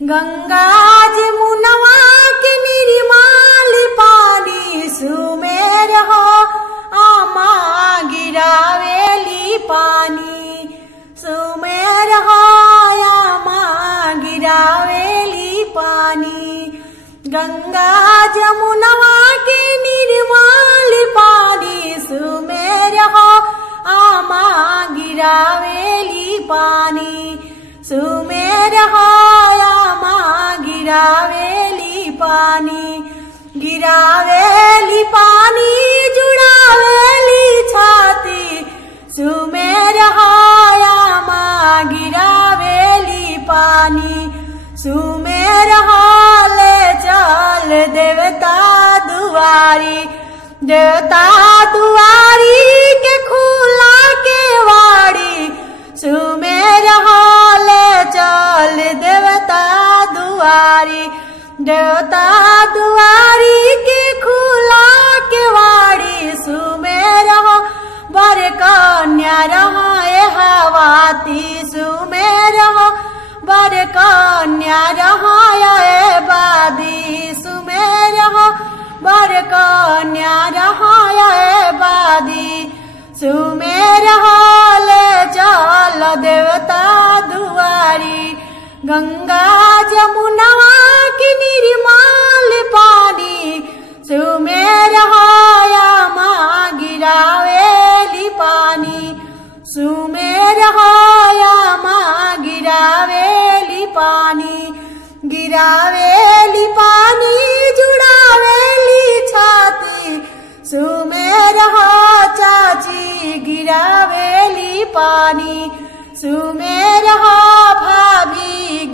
गंगा जमुनवा के निर्मल पानी सुमेर हो आमा गिरावेली पानी सुमेर हो आमा गिरावेली पानी। गंगा जमुनवा के निर्मल पानी सुमेर हो आमा गिरावेली पानी सुमेर हो आमा गिरावेली पानी। गिरावेली पानी जुड़ावेली छाती सुमेर हो आमा गिरावेली पानी सुमेर हो ले चल देवता दुआरी देवता दुआरी के खुला के वाड़ी सुमेर हो ले चल देवता दुआरी देवता दुआरी के खुला के वाड़ी सुमेर हो बर कन्या रहाए हवाती सुमेर हो बर कन्या रहाए बादी सुमेर हो बर कन्या रहाए बादी सुमेर हो ले चल देवता दुआरी। गंगा जमुनवा की निर्मल पानी सुमेर हो आमा गिरावेली पानी सुमेर हो आमा गिरावेली पानी। गिरावेली पानी जुड़ावेली छाती सुमेर हो चाची गिरावेली पानी सुमेर हो भाभी